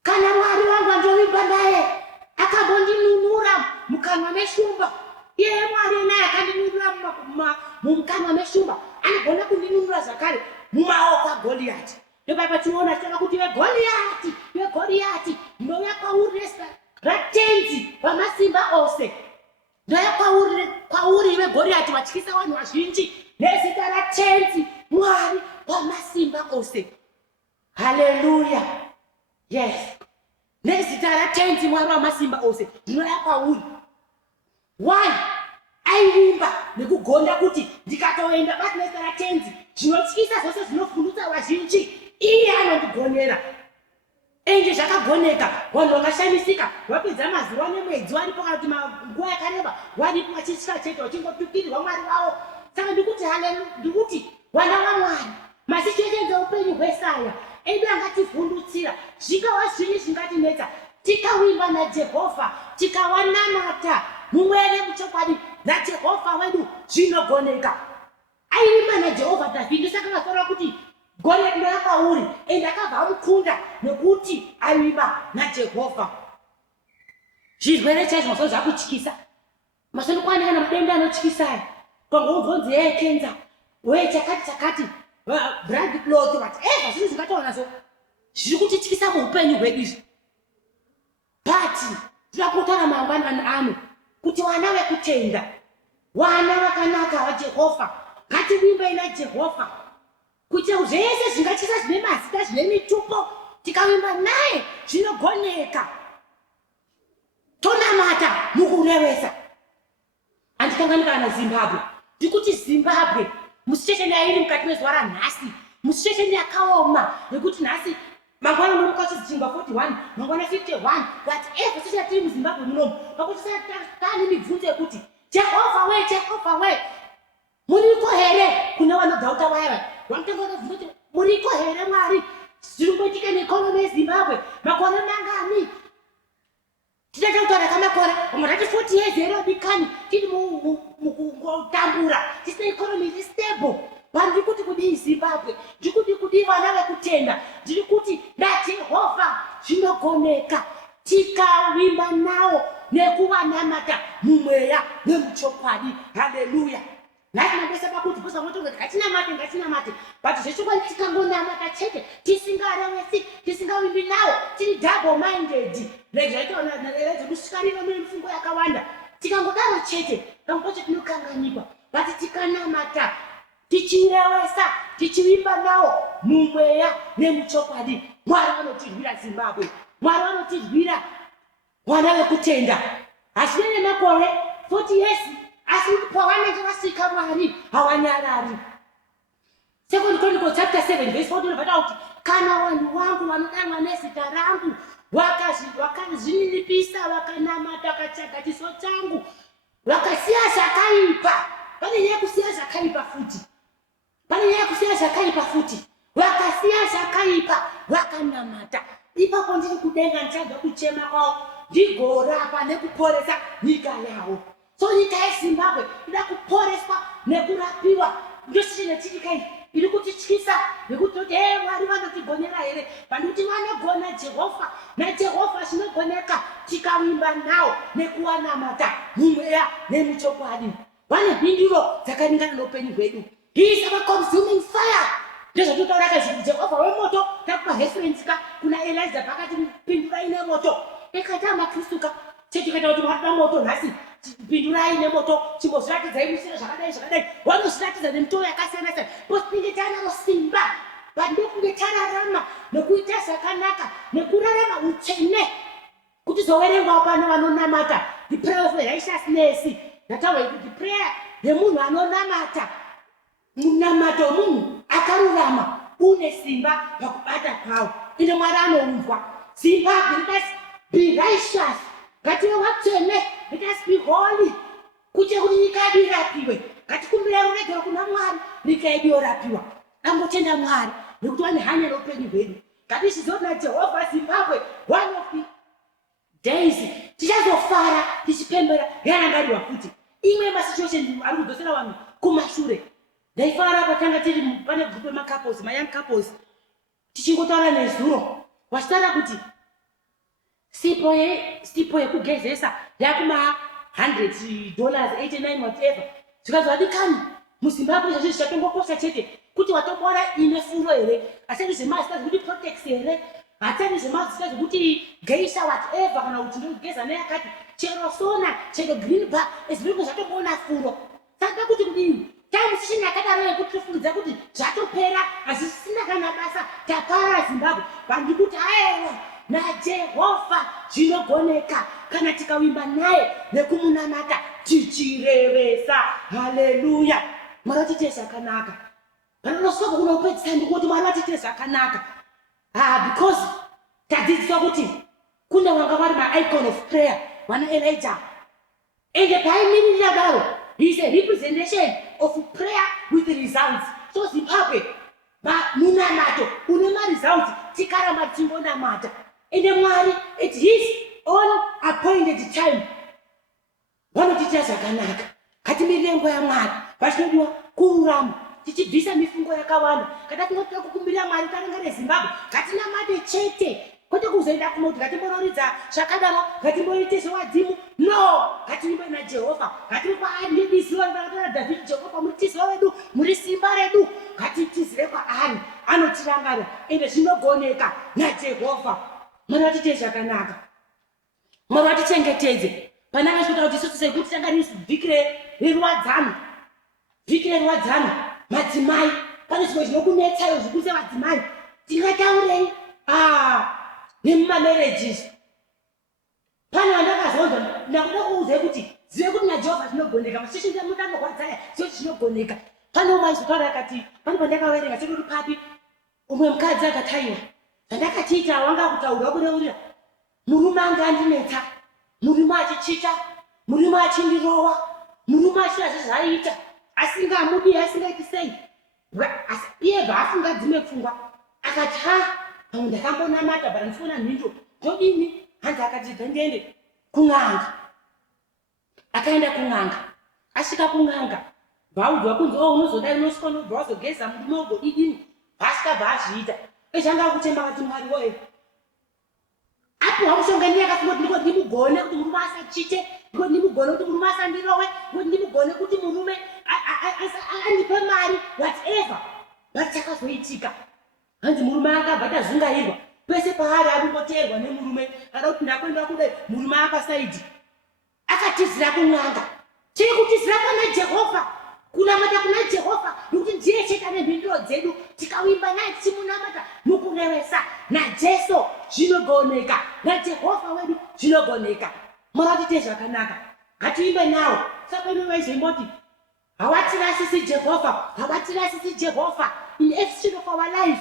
kana Mwari wangu andovimba naye akambondinunura mukanwa meshumba iye Mwari naye akandinunura mumukanwa meshumba anogona kundinunura zvakare mumaoko aGoliath. Ndopapa tiona tinoona kuti veGoliath ndouya kwauri ratenzi vamasimba ose ndouya kwauri veGoliath vatyisa vanhu vazhinji nezita ratenzi Mwari wamasimba ose. Haleluya, yes, nezita ratenzi Mwari wamasimba ose ndouya kwauri. Why? Aivimba nekugonda kuti ndikatoenda basi nezita ratenzi zvinotyisa zvose zvinofundisa vazhinji iye anondigonera ende zvakagoneka. Vanhu vakashamisika vapedza mazuva nemwedzi varipo kana kuti nguva yakareba varipo vachitya chete vachingotukirirwa Mwari wavo. Saka ndikuti ndikuti vana vaMwari masituesheni eupenyu hwesaya edu angativhundutsira zvikava zvinyi zvingatinetsa tikavimba naJehovha tikawanamata mumwene muchokwadi naJehovha wedu zvinogoneka. Aivimba naJehovha Dhavhidhi saka akatora kuti gore ndakauri ende akabva amukunda nekuti aivimba naJehovha. Zvirwere chaizvo masono zvakutyisa masono kwanika namudenda anotyisai kwangobvonzi kenza we chakati blood clot whatever zvinhu zvingataura nazvo zviri kutityisa muupenyu hwedu izvi. But tinoda kutaura mangwanani ano kuti vana vekutenda vana vakanaka vaJehovha ngativimbei naJehovha kuti zvese zvingatyisa zvine mazita zvine mitupo tikavimba naye zvinogoneka. Tonamata mukurevesa. Andikanganika na Zimbabwe ndikuti Zimbabwe musituesheni yairi mukati mezuva ranhasi musituesheni yakaoma yekuti nhasi mangwana munomuka chizichingwa 41 mangwana 51 whatever sichatiri muZimbabwe munomu pakuti tane mibvunzo yekuti Jehovha we muriko here kuna vanodhauta vaya vanotanga kubvunza kuti muriko here Mwari zviri kuitika neikonomi yeZimbabwe makore mangani. Tinoda kutaura kamakore vamwe vati 40 years here odikani tiri mukutambura tisina ikonomi iri stable. Ndiri kuti kudii Zimbabwe, ndiri kuti kudii vana vekutenda, ndiri kuti naJehovha zvinogoneka tikavimba nawo nekuvanamata mumweya nemuchokwadi. Haleluya. Ngatinambesa pakuti posa motonga ngatinamate but zvechokwadi tikangonamata chete tisingarevesi tisingavimbi nawo tiri double minded nezvaitaona naredzo kushikarira mifungo yakawanda tikangodaro chete pamwepo tinokanganikwa but tikanamata tichirevesa tichivimba nawo mumweya nemuchokwadi Mwari vanotirwira Zimbabwe, Mwari vanotirwira vana vekutenda. Hazvina nemakore 40 years asi pavanenge vasika Mwari havanyarari. Second Chronicles chapter 7 verse 14 vataura kuti kana vanhu vangu vanodanwa nezita rangu vakazvininipisa vakanamata vakatsvaga chiso changu vakasiya zvakaipa. Pane nyaya kusiya zvakaipa futi vakasiya zvakaipa vakanamata ipapo ndiri kudenga ndichadza kuchema kwavo ndigorapa nekuporesa nyika yavo. So nyika yeZimbabwe ida kuporeswa nekurapiwa. Ndosichinetitika iri kutityisa nekuti kuti Mwari vanotigonera here panekuti vanogona Jehovha naJehovha zvinogoneka tikavimba nawo nekuwanamata mumweya nemuchokwadi. Vane mhinduro dzakaringana noupenyu hwedu. He is our consuming fire. Ndezvatotaura kazhinji Jehovha wemoto takupa reference kuna Elijah pakati pindurai nemoto ekatama Kristuka chetikata kuti mwatoda moto nhasi pindurai nemoto chimbozviratidzai musina zvakadai vanozviratidza nemitowo yakasiyana-siyana potinge tanaro simba pandokunge tararama nekuita zvakanaka nekurarama utsvene kuti zoverengwa pano vanonamata the prayer of righteousness. Ndataura kuti prayer yemunhu anonamata munamato wemunhu akarurama une simba pakubata kwawo ine Mwari anounzwa. Zimbabwe, let us be righteous. Ngative vatsvene, let us be holy. Kuti nyika yedu irapiwe. Ngatikumbire ruregero kuna Mwari nyika yedu yorapiwa. Angotenda Mwari nekuti vane hanya noupenyu hwedu. Ngatichiziva kuti naJehovha Zimbabwe one of the days tichazofara tichipembera yarangariwa futi. Imwe masituation ari kudzosera vanhu kumashure. Ndaifara patanga tiri pane group yemacouples, young couples tichingotaura nezuro wachitaura kuti sipo yekugezesa yakuma $100 89 whatever zvikazovadikani muZimbabwe izvozvo zvichatongokosha chete kuti watobora ine furo here asati zvemazita zvekuti protex here hatani zvemazita zvekuti geisha whatever kana kuti ndogeza neyakati chero sona chero green bar ezvinenge zvatobona furo. Saka kuti kudini tamusishini yakadaro yekuti tofungidza kuti zvatopera hazvisina kana basa tapara Zimbabwe. Vandiri kuti aiwa naJehovha zvinogoneka kana tikavimba naye nekumunamata tichirevesa. Haleluya. Mwari tiite zvakanaka. panonosvika kunopedzisa ndikuti Mwari vatite zvakanaka. Because tadzidziswa kuti kune vanga vari maicon of prayer, vana Elijah. And paimiririra daro, he is a representation of prayer with results. So Zimbabwe, munamato, une results, tikaramba timbonamata. And Mwari, at his own appointed time, vanotita zvakanaka. Ngatimirire nguva yaMwari, pachinodiwa kururama, tichibvisa mifungo yakawanda. Kana tinotida kukumbirira Mwari tarenga reZimbabwe, ngatinamate chete. Kwete kuzoenda kunoti ngatimbonoridza zvakadaro, ngatimboite zvewadzimu. No, ngatimbe naJehovha. Ngatimbe kwaari ndiziva ndakataura Dhavhidhi, Jehovha muri tiziva wedu, muri simba redu. Ngatitizire kwaari, anotirangarira ende zvinogoneka naJehovha. Mwari vatite zvakanaka. Mwari vatichengetedze. Pana vasvika kuti isusu sekuti tanga vhiki reruwadzano. Vhiki reruwadzano, madzimai, pane zvimwe zvinokunetsayo zvikuru sevadzimai. Tingataurei? Nemumamarriages. Pane vandakazonzwa, ndakuda kuudzai kuti zive kuti naJehovha zvinogoneka, masishini amutamborwadzaya zive kuti zvinogoneka. Pane umwe aizotaura akati, pane pandakaverenga sekuri papi, umwe mukadzi akataiwa. Zvandakachiita wanga kutaura kureurira, murume anga andinetsa, murume achichita, murume achindirowa, murume achita zvezvaaita, asingamudi, asingaiti sei. Iye baafunga dzimwe pfungwa, akati pamwe ndakambonamata bara ndifuna mhindo ndodini. Hanzi akati ndiende kun'anga. Akaenda kun'anga, asvika kun'anga bvaudzwa kunzi unozodai unosvika unobva wazogeza murume ugodidini. Asvika bvaazviita ezvanga kutemba akati Mwari woye, apiwa mushonga ndiye akafunga kuti ndikoti ndimugone kuti murume asachite, ndikoti ndimugone kuti murume asandirowe, ndikoti ndimugone kuti murume andipe mari, whatever. Bati chakazoitika, hanzi murume akabva atazungairwa. Pese paari aringoteerwa nemurume, ada kuti ndakwenda kudai, murume apasaidhi. Akatizira kun'anga. Tiri kutizira kuna Jehovha, kunamata kuna Jehovha, nokuti ndiye chete ane mhinduro dzedu. Tikawimba naye tichimunamata mukurevesa naJesu zvinogoneka, naJehovha wedu zvinogoneka. Mwari vatite zvakanaka, ngatiimbe nawo. Saka ino vaizoimboti hawatirasisi Jehovha, hawatirasisi Jehovha in every stage of our life.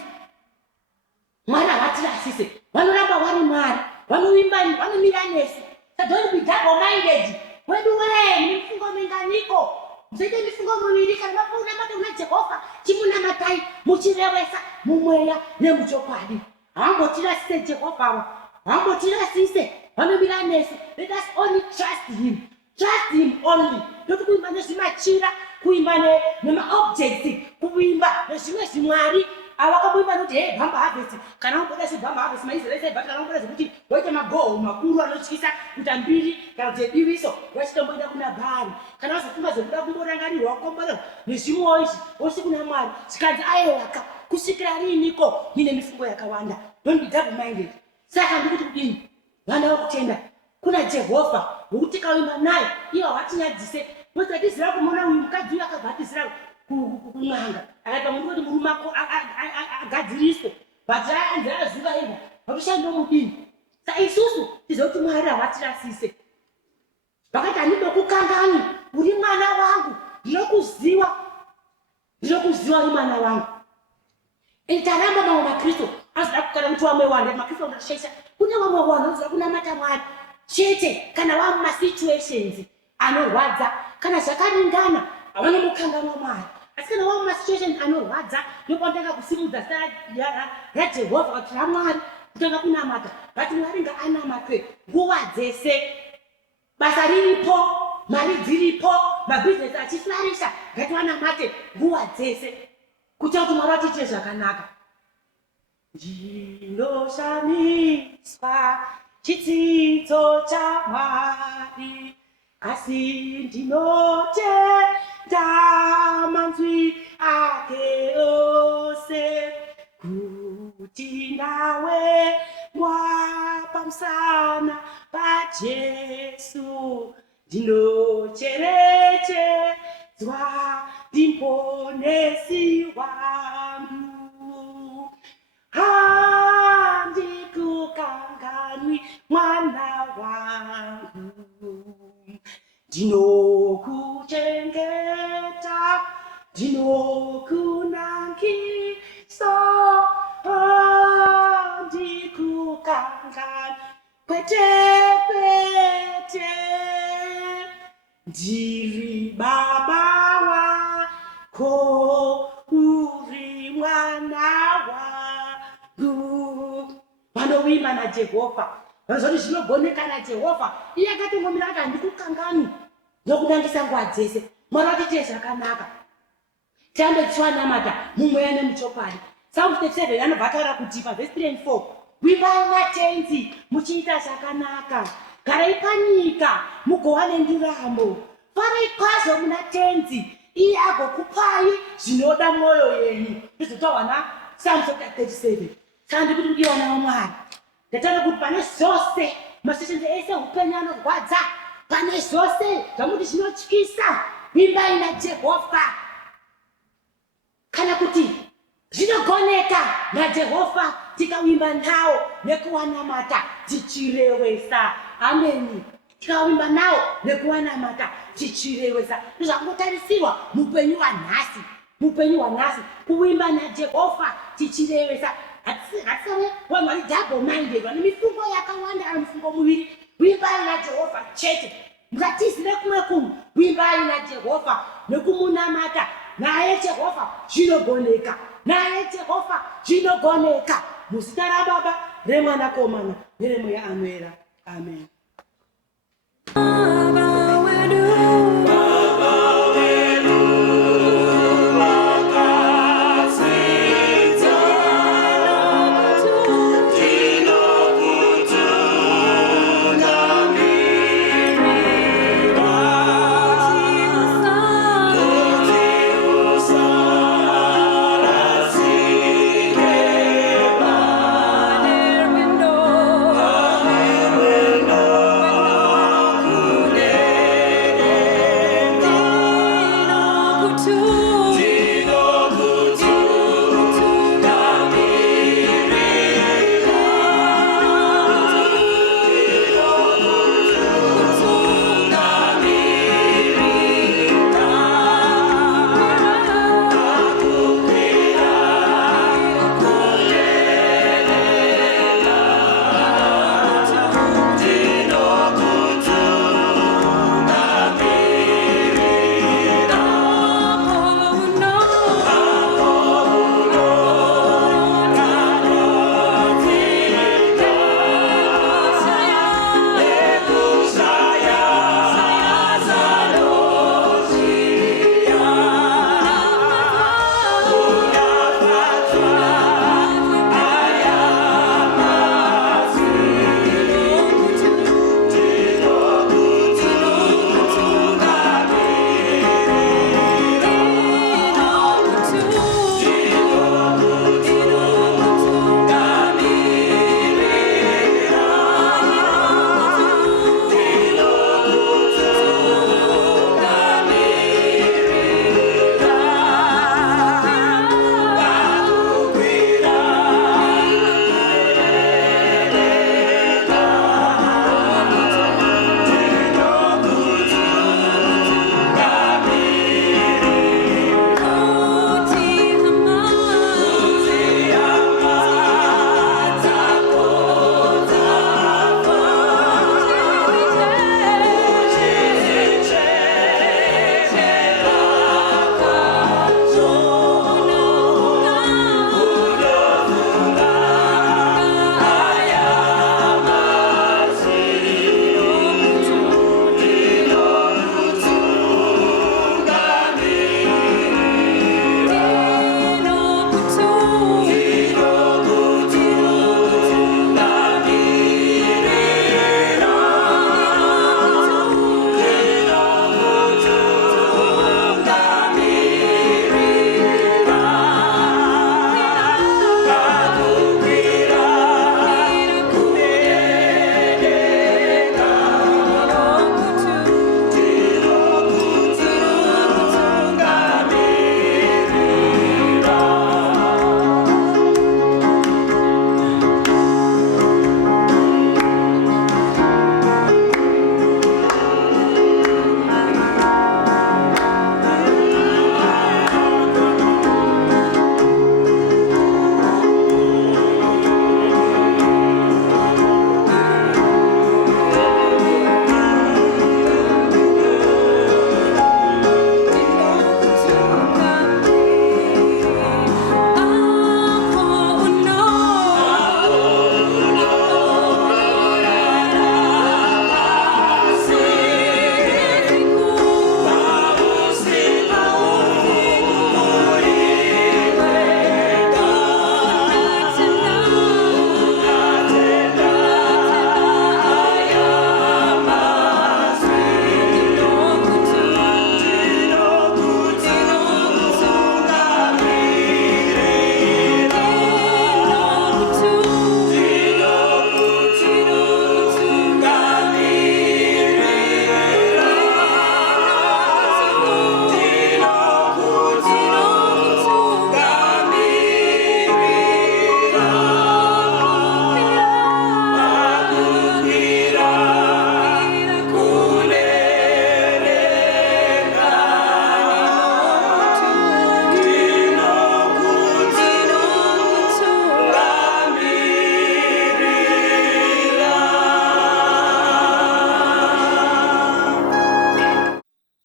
Mwari havatirasise, vanoramba vari Mwari, vanovimba, vanomira nesu. So don't be double-minded. Wedu we, mifungo minganiko. Msaite mifungo miviri kana mafunamata una Jehovha, chimunamatai, muchirevesa, mumweya, nemuchokwadi. Hambotirasise Jehovha, hambotirasise, vanomira nesu. Let us only trust him. Trust him only. Don't kuimba nezvimachira, kuimba nema-objects, kuimba nezvimwe zvimwari. Avakabuimba kuti bhamba harvest, kana ungoda zvibhamba harvest maizerese but kana ungoda zvekuti waita magoho makuru anotyisa kuita mbiri kana kuti diviso wachitomboenda kuna Bhari, kana wazofunga zvokuda kumborangarirwa kukomborerwa nezvimwewo izvi wose kuna Mwari zvikanzi aiwaka kusvikira riniko. Mine mifungo yakawanda, don't be double minded. Saka ndikuti kudini, vana vakutenda kuna Jehovha wokuti tikawimba naye iye hawatinyadzise. Motizira kumona uyu mukadzi uyu akabva atizira kun'anga, akaita munhu kuti murume agadziriswe, but anzi azungairwa vakushanda mudini. Saka isusu tizive kuti Mwari havatirasise. Vakati handide kukangani, uri mwana wangu, ndinokuziva uri mwana wangu. Ende taramba mamwe maKristu anozoda kukana kuti vamwe wanda, maKristu anozoshaisa. Kune vamwe vanhu vanozoda kunamata Mwari chete kana vamumasituations anorwadza, kana zvakaringana havanomukanganwa Mwari. Asi kana vamumasituations anorwadza, ndopanotanga kusimudza zita raJehovha kuti raMwari, kutanga kunamata. But Mwari ngaanamatwe nguva dzese. Basa riripo, mari dziripo, mabhizinesi achiflarisha, ngativanamate nguva dzese kuita kuti Mwari vatite zvakanaka. Ndinoshamiswa chidzidzo chaMwari, asi ndinotenda manzwi ake ose, kuti nawe wapamusana paJesu ndinocherechedzwa ndiponesi wangu. Handikukanganwi mwana wangu, ndinokuchengeta, ndinokunanga ndiri baba wako, uri mwana wangu. Vanovimba naJehovha, vanozoti zvinogoneka naJehovha. Iye akatingomira kuti handikukangani ndokunangisa nguva dzese. Mwari watite zvakanaka, tiambetswanamata mumweya nemuchokwadi. Psalm 37 anobva ataura kuti pavhesi 3 and 4, wimbai matenzi muchiita zvakanaka, garai panyika mugowane nduramo, farai kwazvo muna tenzi, iye agokupai zvinoda mwoyo yenyu. Ndizotaura na Psalm 37. Kandi kuti ndiwana waMwari, ndataura kuti pane zvose maseshenzi ese upenyu anorwadza, pane zvose zvamuti zvinotyisa, wimbai naJehovha. Kana kuti zvinogoneka naJehovha tikawimba nawo nekuwanamata tichirewesa. Ameni. Tikawimba nawo nekuwanamata tichirewesa. Ndozvakungotarisirwa mupenyu hwanhasi. Mupenyu hwanhasi kuwimba naJehovha tichirewesa. Hatisave vanhu vari double minded, vane mifungo yakawanda kana mifungo muviri. Wimbai naJehovha chete. Musatizire kumwe kumwe. Wimbai naJehovha nekumunamata. Naye Jehovha zvinogoneka, naye Jehovha zvinogoneka. Muzita raBaba, reMwanakomana nereMweya Anoera. Amen. No.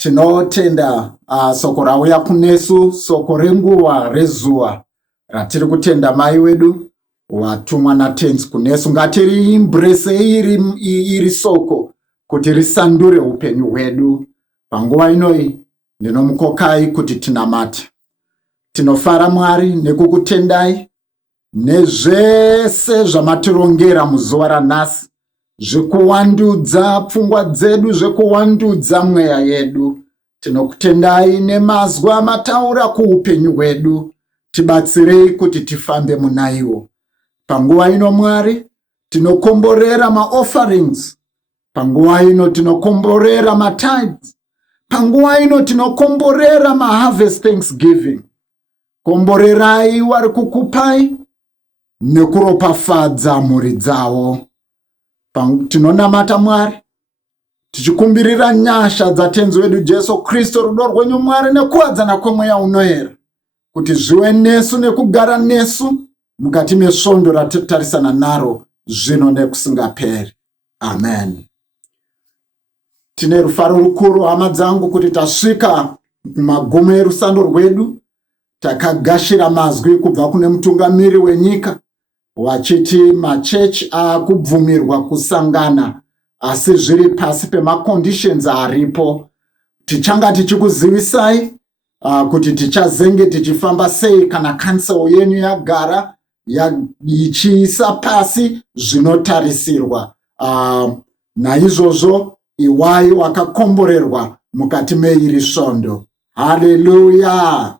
Tinotenda soko rauya kunesu, soko renguva rezuva ratiri kutenda mai wedu watumwa naTenzi kunesu. Ngatiri imbrese iri soko kuti risandure upenyu hwedu. Panguva inoi ndinomukokai kuti tinamate. Tinofara Mwari nekukutendai nezvese zvamatirongera muzuva ranhasi, zvekuwandudza pfungwa dzedu, zvekuwandudza mweya yedu. Tinokutendai nemazwi amataura kuupenyu hwedu. Tibatsirei kuti tifambe munaiwo. Panguva ino Mwari, tinokomborera maofferings. Panguva ino tinokomborera matithes. Panguva ino tinokomborera maharvest thanksgiving. Komborerai wari kukupai nekuropafadza mhuri dzavo. Tinonamata Mwari tichikumbirira nyasha dzaTenzi wedu Jesu Kristu, rudo rwenyu Mwari nekuwadzana kwemweya unoera, kuti zvive nesu nekugara nesu mukati mesvondo ratitarisana naro zvino nekusingaperi. Amen. Tine rufaro rukuru hama dzangu kuti tasvika magumo erusando rwedu. Takagashira mazwi kubva kune mutungamiri wenyika wachiti machechi akubvumirwa kusangana, asi zviri pasi pemaconditions aripo. Tichanga tichikuzivisai kuti tichazenge tichifamba sei kana council yenu yagara ichiisa pasi zvinotarisirwa. Naizvozvo iwai wakakomborerwa mukati meiri svondo. Haleluya.